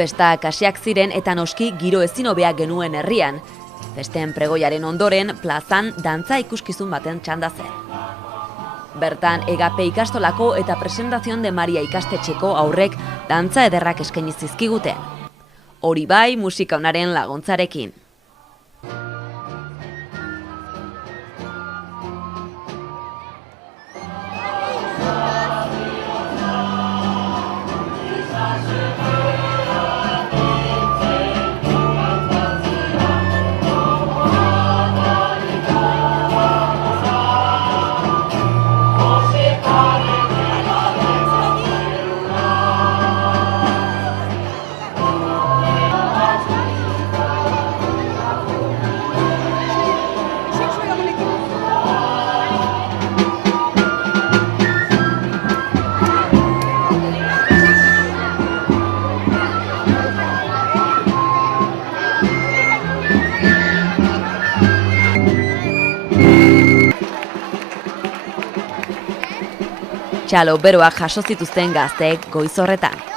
Festak hasiak ziren eta noski giro ezin hobea genuen herrian. Festen pregoiaren ondoren, plazan dantza ikuskizun baten txanda zen. Bertan, EGAPE ikastolako eta Presentación de Maria ikastetxeko aurrek dantza ederrak eskaini zizkiguten. Hori bai, musika onaren laguntzarekin. Txalo beroak jaso zituzten gazteek goiz horretan.